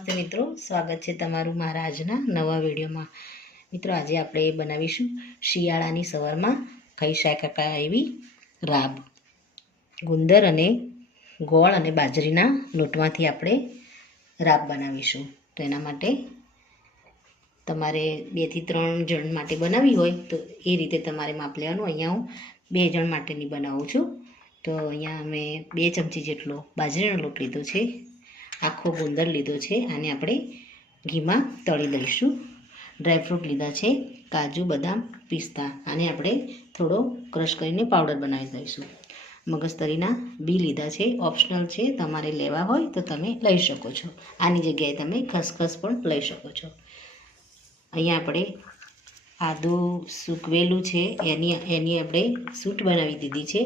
નમસ્તે મિત્રો, સ્વાગત છે તમારું મારા આજના નવા વિડીયોમાં। મિત્રો આજે આપણે બનાવીશું શિયાળાની સવારમાં ખાઈ શકાય એવી રાબ। ગુંદર અને ગોળ અને બાજરીના લોટમાંથી આપણે રાબ બનાવીશું। તો એના માટે તમારે 2 થી 3 જણ માટે બનાવી હોય તો એ રીતે તમારે માપ લેવાનું। અહીંયા હું 2 જણ માટેની બનાવું છું। તો અહીંયા મેં 2 ચમચી જેટલો બાજરીનો લોટ લીધો છે, આખો ગુંદર લીધો છે, આને આપણે ઘીમાં તળી લઈશું। ડ્રાયફ્રૂટ લીધા છે, કાજુ, બદામ, પિસ્તા, આને આપણે થોડો ક્રશ કરીને પાવડર બનાવી દઈશું। મગજતરીના બી લીધા છે, ઓપ્શનલ છે, તમારે લેવા હોય તો તમે લઈ શકો છો। આની જગ્યાએ તમે ખસખસ પણ લઈ શકો છો। અહીંયા આપણે આદું સૂકવેલું છે, એની આપણે સૂંઠ બનાવી દીધી છે,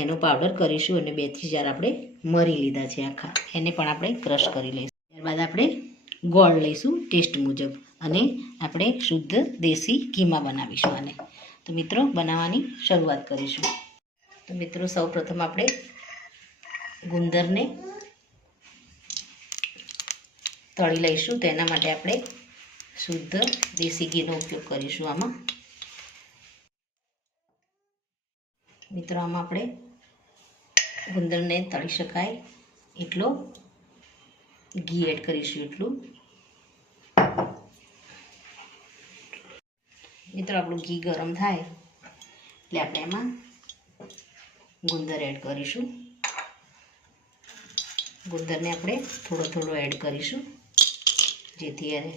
એનો પાવડર કરીશું। અને 2 થી 4 આપણે મરી લીધા છે આખા, એને પણ આપણે ક્રશ કરી લઈશું। ત્યારબાદ આપણે ગોળ લઈશું ટેસ્ટ મુજબ, અને આપણે શુદ્ધ દેશી ઘીમાં બનાવીશું આને। તો મિત્રો બનાવવાની શરૂઆત કરીશું। તો મિત્રો સૌપ્રથમ આપણે ગુંદરને તળી લઈશું। તો એના માટે આપણે શુદ્ધ દેશી ઘીનો ઉપયોગ કરીશું આમાં। મિત્રો આમાં આપણે ગુંદરને તળી શકાય એટલો ઘી એડ કરીશું એટલું। મિત્રો આપણું ઘી ગરમ થાય એટલે આપણે એમાં ગુંદર એડ કરીશું। ગુંદરને આપણે થોડો થોડો એડ કરીશું, જેથી એને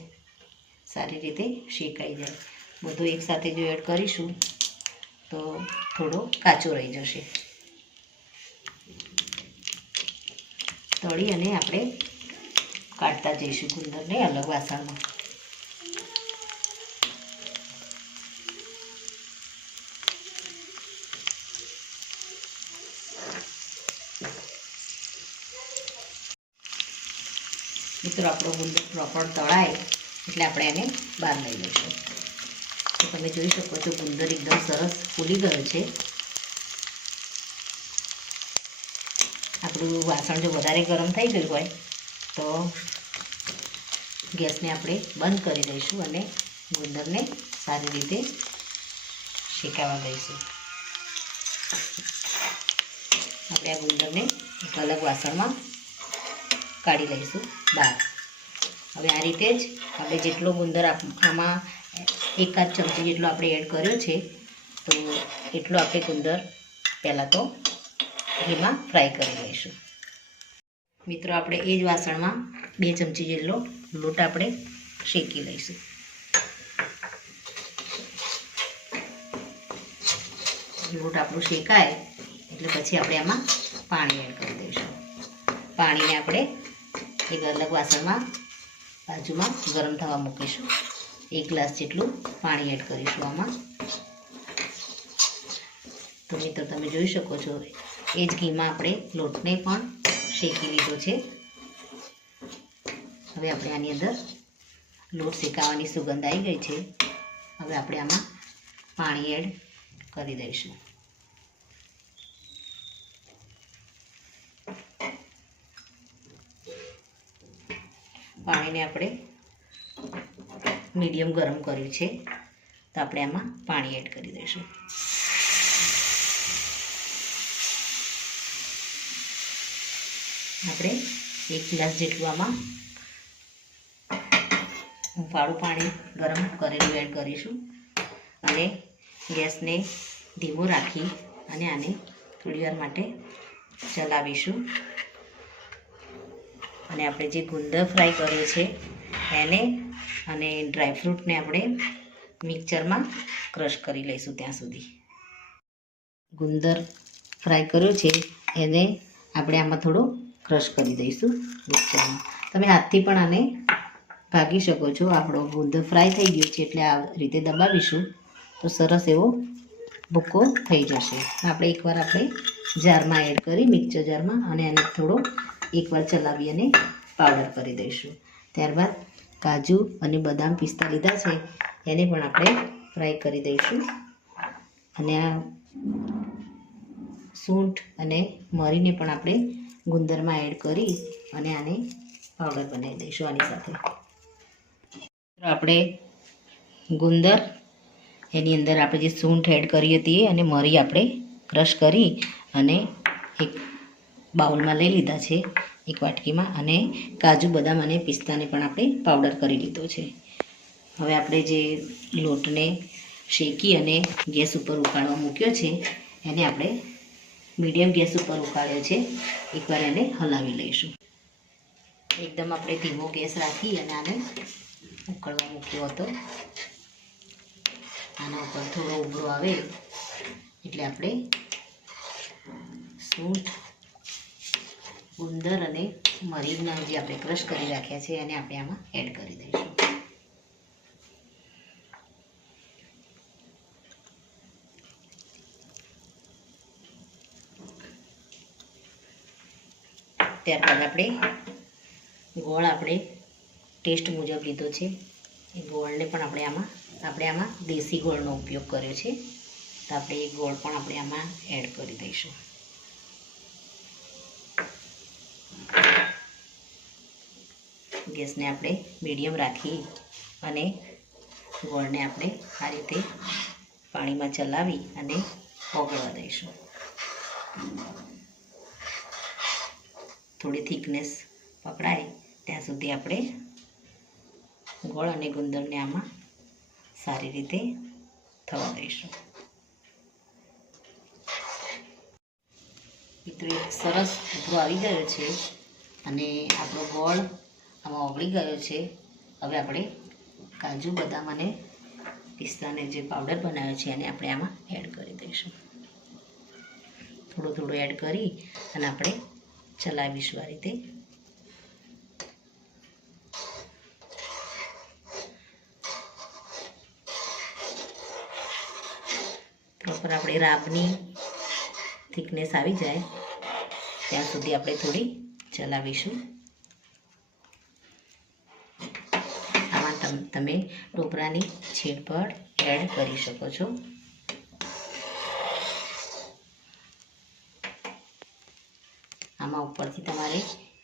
સારી રીતે શેકાઈ જાય। બધું એકસાથે જો એડ કરીશું તો થોડો કાચો રહી જશે। તળી અને આપણે કાઢતા જઈશું ગુંદરને અલગ વાસણમાં। મિત્રો આપણો ગુંદર પ્રોપર તળાય એટલે આપણે એને બહાર લઈ લઈશું। તો તમે જોઈ શકો છો ગુંદર એકદમ સરસ ફૂલી ગયો છે। આપણું વાસણ જો વધારે ગરમ થઈ ગયું હોય તો ગેસને આપણે બંધ કરી દઈશું અને ગુંદરને સારી રીતે શેકાવા દઈશું। આપણે આ ગુંદરને એક અલગ વાસણમાં કાઢી લઈશું બહાર। હવે આ રીતે જ આપણે જેટલો ગુંદર આમાં 1 ચમચી જેટલો આપણે એડ કર્યો છે, તો એટલો આપણે ગુંદર પહેલાં તો ઘીમાં ફ્રાય કરી લઈશું। મિત્રો આપણે એ જ વાસણમાં 2 ચમચી જેટલો લોટ આપણે શેકી લઈશું। લોટ આપણું શેકાય એટલે પછી આપણે આમાં પાણી એડ કરી દઈશું। પાણીને આપણે એક અલગ વાસણમાં બાજુમાં ગરમ થવા મૂકીશું। 1 ગ્લાસ જેટલું પાણી એડ કરીશું આમાં। તો મિત્રો તમે જોઈ શકો છો એ જ ઘીમાં આપણે લોટને પણ શેકી લીધો છે। હવે આપણે આની અંદર લોટ શેકાવાની સુગંધ આવી ગઈ છે। હવે આપણે આમાં પાણી એડ કરી દઈશું। પાણીને આપણે મીડિયમ ગરમ કર્યું છે, તો આપણે આમાં પાણી એડ કરી દઈશું। આપણે 1 ગ્લાસ જેટલું આમાં હુંફાળું પાણી ગરમ કરેલું એડ કરીશું અને ગેસને ધીમો રાખી અને આને થોડી વાર માટે ચલાવીશું। અને આપણે જે ગુંદર ફ્રાય કર્યો છે એને અને ડ્રાયફ્રૂટને આપણે મિક્સરમાં ક્રશ કરી લઈશું। ત્યાં સુધી ગુંદર ફ્રાય કર્યો છે એને આપણે આમાં થોડો ક્રશ કરી દઈશું મિક્સરમાં। તમે હાથથી પણ આને ભાગી શકો છો। આપણો ગુંદર ફ્રાય થઈ ગયો છે એટલે આ રીતે દબાવીશું તો સરસ એવો ભૂકો થઈ જશે। આપણે એકવાર આપણે જારમાં એડ કરી મિક્સર જારમાં અને એને થોડો એકવાર ચલાવી અને પાવડર કરી દઈશું। ત્યારબાદ કાજુ અને બદામ, પિસ્તા લીધા છે, એને પણ આપણે ફ્રાય કરી દઈશું। અને આ સૂંઠ અને મરીને પણ આપણે ગુંદરમાં એડ કરી અને આને પાવડર બનાવી દઈશું આની સાથે. આપણે ગુંદર, એની અંદર આપણે જે સૂંઠ એડ કરી હતી અને મરી આપણે ક્રશ કરી અને એક બાઉલમાં લઈ લીધા છે, એક વાટકીમાં. અને કાજુ, બદામ અને પિસ્તાને પણ આપણે પાવડર કરી લીધો છે. હવે આપણે જે લોટને શેકી અને ગેસ ઉપર ઉકાળવા મૂક્યો છે એને આપણે મીડિયમ ગેસ ઉપર ઉકાળ્યો છે. એકવાર એને હલાવી લઈશું. એકદમ આપણે ધીમો ગેસ રાખી અને આને ઉકળવા મૂક્યો હતો. આના ઉપર થોડો ઉભરો આવે એટલે આપણે સૂંઠ, ગુંદર અને મરીના જે આપણે ક્રશ કરી રાખ્યા છે એને આપણે આમાં એડ કરી દઈશું. ત્યારબાદ આપણે ગોળ આપણે ટેસ્ટ મુજબ લીધો છે. એ ગોળને પણ આપણે આમાં દેશી ગોળનો ઉપયોગ કર્યો છે, તો આપણે એ ગોળ પણ આપણે આમાં એડ કરી દઈશું. ગેસને આપણે મીડિયમ રાખી અને ગોળને આપણે આ રીતે પાણીમાં ચલાવી અને ઓગળવા દઈશું. થોડી થિકનેસ પકડાય ત્યાં સુધી આપણે ગોળ અને ગુંદરને આમાં સારી રીતે થવા દઈશું. મિત્રો એક સરસ ઉભરો આવી ગયો છે અને આપણો ગોળ આમાં ઓગળી ગયો છે. હવે આપણે કાજુ, બદામ અને પિસ્તાને જે પાવડર બનાવ્યો છે એને આપણે આમાં એડ કરી દઈશું. થોડું થોડું એડ કરી અને આપણે ચલાવીશું આ રીતે. પ્રોપર આપણે રાબની થિકનેસ આવી જાય ત્યાં સુધી આપણે થોડી ચલાવીશું. આમાં તમે ટોપરાની છીણ પણ એડ કરી શકો છો. આમાં ઉપરથી તમારે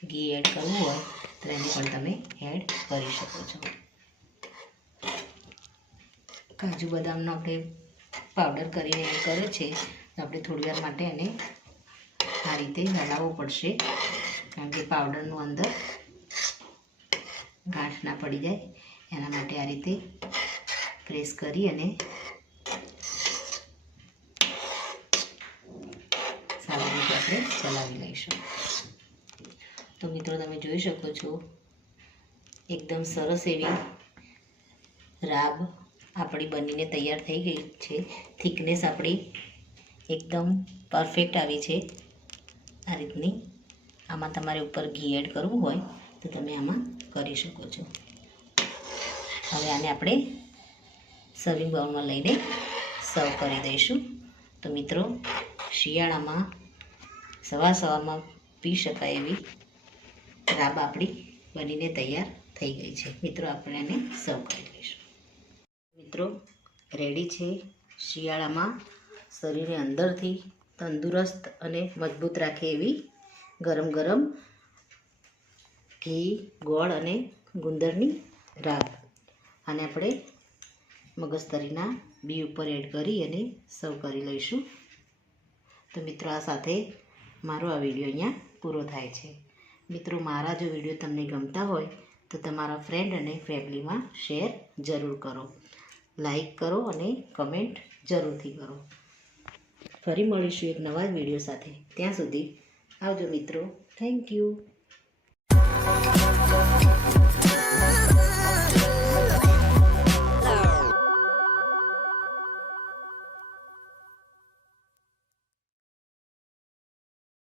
ઘી એડ કરવું હોય તો એને પણ તમે એડ કરી શકો છો. કાજુ બદામનો આપણે પાવડર કરીને એડ કર્યો છે, તો આપણે થોડી વાર માટે એને આ રીતે હલાવવો પડશે, કારણ કે પાવડરનું અંદર ગાંઠ ના પડી જાય એના માટે આ રીતે પ્રેસ કરી અને સારી રીતે આપણે ચલાવી લઈશું. તો મિત્રો તમે જોઈ શકો છો એકદમ સરસ એવી રાબ આપણી બનીને તૈયાર થઈ ગઈ છે. થિકનેસ આપણી એકદમ પરફેક્ટ આવી છે આ રીતની. આમાં તમારે ઉપર ઘી એડ કરવું હોય તો તમે આમાં કરી શકો છો. હવે આને આપણે સર્વિંગ બાઉલમાં લઈને સર્વ કરી દઈશું. તો મિત્રો શિયાળામાં સવારમાં પી શકાય એવી રાબ આપણી બનીને તૈયાર થઈ ગઈ છે. મિત્રો આપણે આને સર્વ કરી દઈશું. મિત્રો રેડી છે શિયાળામાં શરીરને અંદરથી તંદુરસ્ત અને મજબૂત રાખે એવી ગરમ ગરમ ઘી, ગોળ અને ગુંદરની રાબ. આને આપણે મગજતરીના બી ઉપર એડ કરી અને સર્વ કરી લઈશું. તો મિત્રો આ સાથે મારો આ વિડીયો અહીંયા પૂરો થાય છે. મિત્રો મારા જો વિડીયો તમને ગમતા હોય તો તમારા ફ્રેન્ડ અને ફેમિલીમાં શેર જરૂર કરો, લાઈક કરો અને કમેન્ટ જરૂરથી કરો. ફરી મળીશું એક નવા વિડીયો સાથે. ત્યાં સુધી આવજો મિત્રો. Thank you.